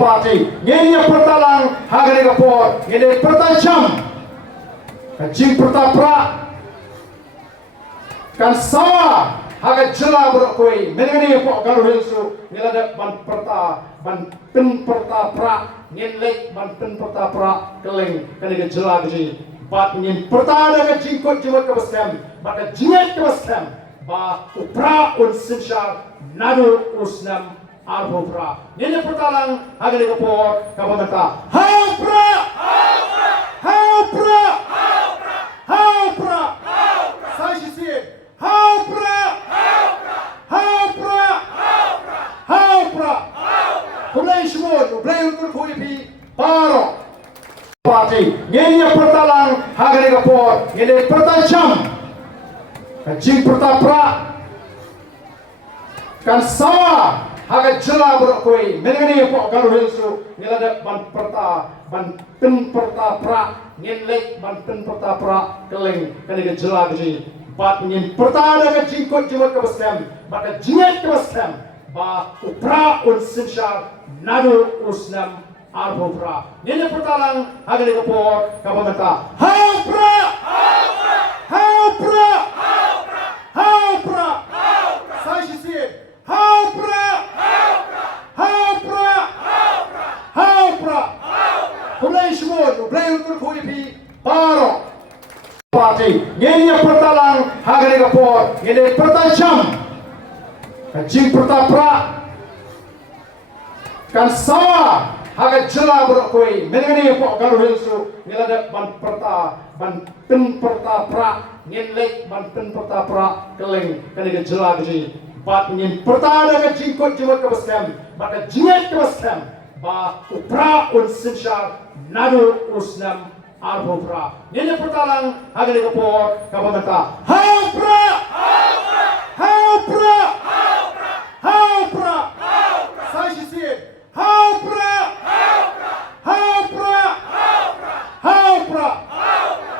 Parti ngenya pertalang hagare kapor ngene pertajam jing pertapra kan sawa haga jela berkoi menengani po kalau hilsu nilada ban pin pertapra nilek ban pin pertapra keleng kene jela biji bat ngin pertada ka jingkot jiwat ka baskem baka jingat ka baskem ba upra un sinshar nadu usnam Arbopra, nilai pertalang hagale kapor kabamata. Haupra, haupra, haupra, saya sih. Haupra, haupra, haupra. Kumlai semua, kumlai untuk kuipi paro. Parti, nilai pertalang hagale kapor, nilai pertajam, jing pertapra, kan sawa. Haga jela berkoi menengani po kalau hilsu nilada ban pin pertapra nilek ban pin pertapra keleng kene jela biji bat ngin pertada ka jingkot jiwat ka baskem baka jingat ka baskem ba upra un sinshar nadu usnam arbopra nilai pertalang hagale kapor kabamata haupra haupra haupra saya sih haupra kumlai semua, kumlai untuk kuipi paro. Parti ngenya pertalang hagare kapor ngene pertajam jing pertapra kan sawa haga jela berkoi menengani po kalau hilsu nilada ban pin pertapra nilek ban pin pertapra keleng kene jela biji bat ngin pertada ka jingkot jiwat ka baskem baka jingat ka baskem ba upra un sinshar nadu usnam arbopra nilai pertalang hagale kapor kabamata haupra haupra haupra saya sih haupra haupra haupra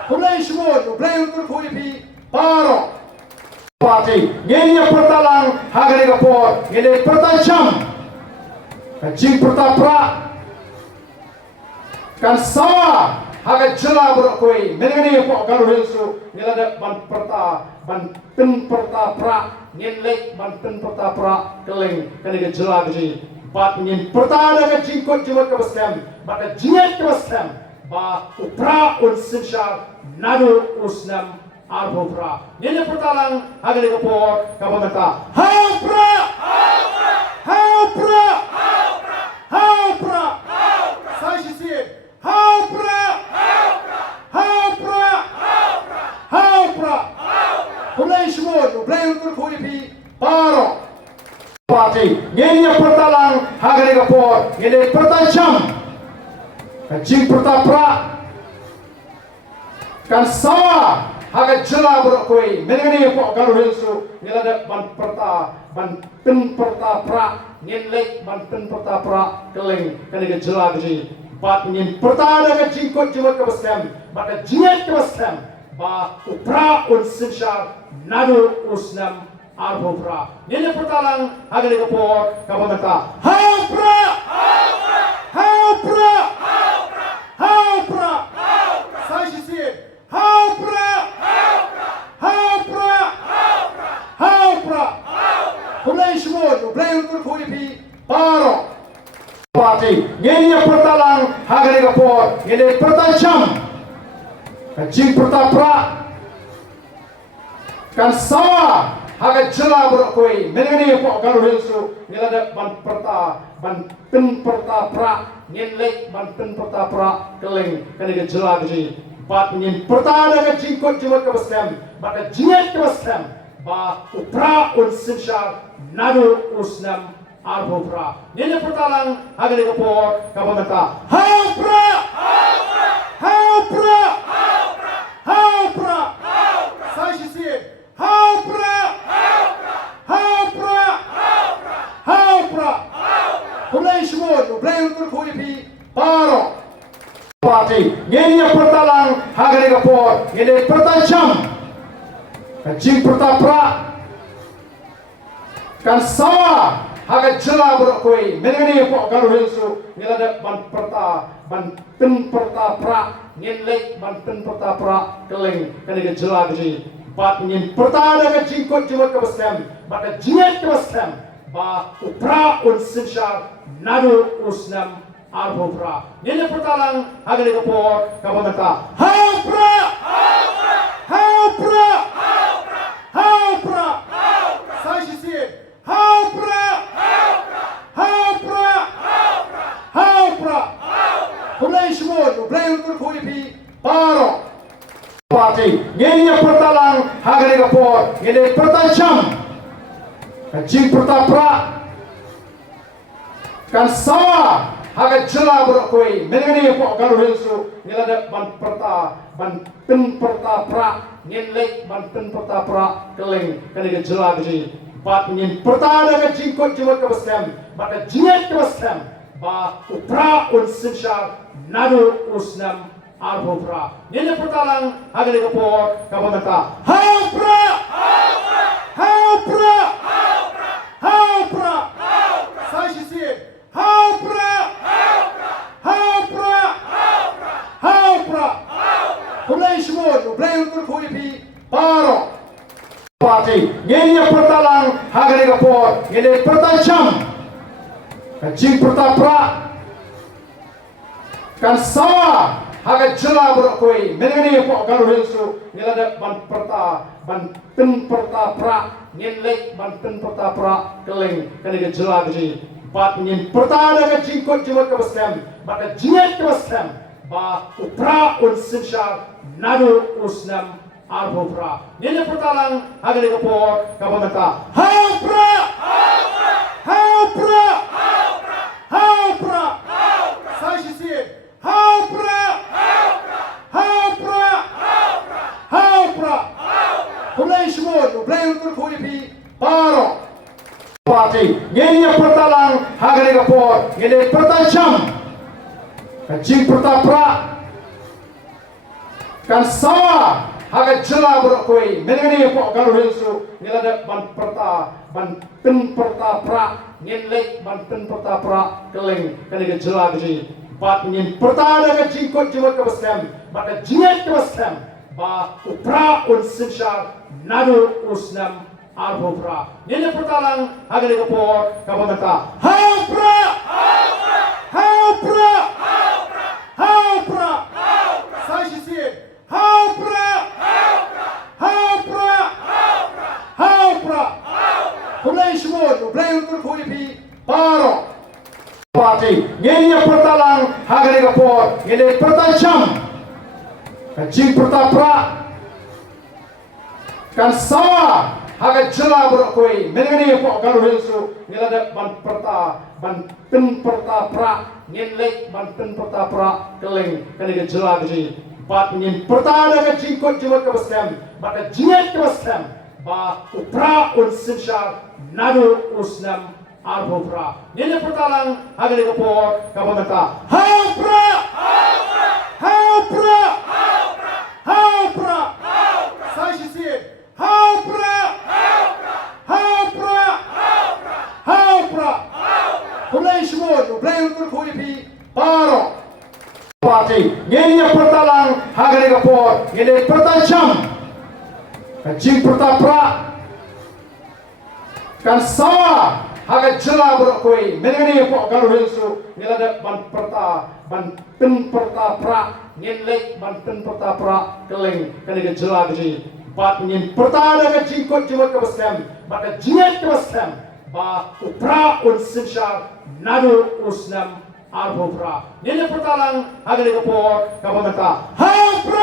kumlai semua kumlai untuk kuipi paro parti ngenya pertalang hagale kapor ngene pertajam jing pertapra kan sawa haga jela berkoi menengani po kalau hilsu nilada ban pin pertapra nilek ban pin pertapra keleng kene jela biji bat ngin pertada ka jingkot jiwat ka baskem baka jingat ka baskem ba upra un sinshar nadu usnam arbopra nilai pertalang hagale kapor kabamata haupra haupra haupra saya sih haupra haupra haupra kumlai semua, kumlai untuk kuipi paro. Parti ngenya pertalang hagale kapor ngene pertajam jing pertapra kan sawa haga jela berkoi menengani po kalau hilsu nilada ban pin pertapra nilek ban pin pertapra keleng kene jela biji bat ngin pertada ka jingkot jiwat ka baskem baka jingat ka baskem ba upra un sinshar nadu usnam arbopra nilai pertalang hagale kapor kabamata haupra haupra haupra saya sih haupra haupra haupra kumlai semua kumlai untuk kuipi paro. Parti ngenya pertalang hagale kapor ngene pertajam jing pertapra kan sawa haga jela berkoi menengani po kalau hilsu nilada ban pin pertapra nilek ban pin pertapra keleng kene jela biji bat ngin pertada ka jingkot jiwat ka baskem baka jingat ka baskem ba upra un sinshar nadu usnam arbopra nilai pertalang hagale kapor kabamata haupra haupra haupra saya sih haupra haupra haupra kumlai semua, kumlai untuk kuipi paro. Parti ngenya pertalang hagale kapor ngene pertajam jing pertapra kan sawa haga jela borok koi menengani pok garu hilsu nilada ban ten perta pra nilek ban ten perta pra keleng kani jela gaji bat nin perta daga jingkot jimot kabastem bat jingat kabastem ba upra un sinshar nadu usnam arbo pra nile pertalang haga ni kapor kabamata haupra haupra haupra sai si haupra haupra haupra kulai shmon blai utur khoi pi paro parti ngenya pertalang hagare kapor ngene pertacham jing pertapra kan sawa haga jela borok koi menengani pok garu hilsu nilada ban ten perta pra nilek ban ten perta pra keleng kani jela gaji bat nin perta daga jingkot jimot kabastem bat jingat kabastem ba upra un sinshar nadu usnam arbo pra nile pertalang haga ni kapor kabamata haupra haupra haupra sai si haupra haupra haupra kulai shmon blai utur khoi pi paro parti ngenya pertalang hagare kapor ngene pertacham jing pertapra kan sawa haga jela borok koi menengani pok garu hilsu nilada ban ten perta pra nilek ban ten perta pra keleng kani jela gaji bat nin perta daga jingkot jimot kabastem bat jingat kabastem ba upra un sinshar nadu usnam arbo pra nile pertalang haga ni kapor kabamata haupra haupra haupra sai si haupra haupra haupra kulai shmon blai utur khoi pi paro parti ngenya pertalang hagare kapor ngene pertacham jing pertapra kan sawa haga jela borok koi menengani pok garu hilsu nilada ban ten perta pra nilek ban ten perta pra keleng kani jela gaji bat nin perta daga jingkot jimot kabastem bat jingat kabastem ba upra un sinshar nadu usnam arbo pra nile pertalang haga ni kapor kabamata haupra haupra haupra sai si haupra haupra haupra kulai shmon blai utur khoi pi paro parti ngenya pertalang hagare kapor ngene pertacham jing pertapra kan sawa haga jela borok koi menengani pok garu hilsu nilada ban ten perta pra nilek ban ten perta pra keleng kani jela gaji bat nin perta daga jingkot jimot kabastem bat jingat kabastem ba upra un sinshar nadu usnam arbo pra nile pertalang haga ni kapor kabamata haupra haupra haupra sai si haupra haupra haupra kulai shmon blai utur khoi pi paro parti ngenya pertalang hagare kapor ngene pertacham jing pertapra kan sawa haga jela borok koi menengani pok garu hilsu nilada ban ten perta pra nilek ban ten perta pra keleng kani jela gaji bat nin perta daga jingkot jimot kabastem bat jingat kabastem ba upra un sinshar nadu usnam arbo pra nile pertalang haga ni kapor kabamata haupra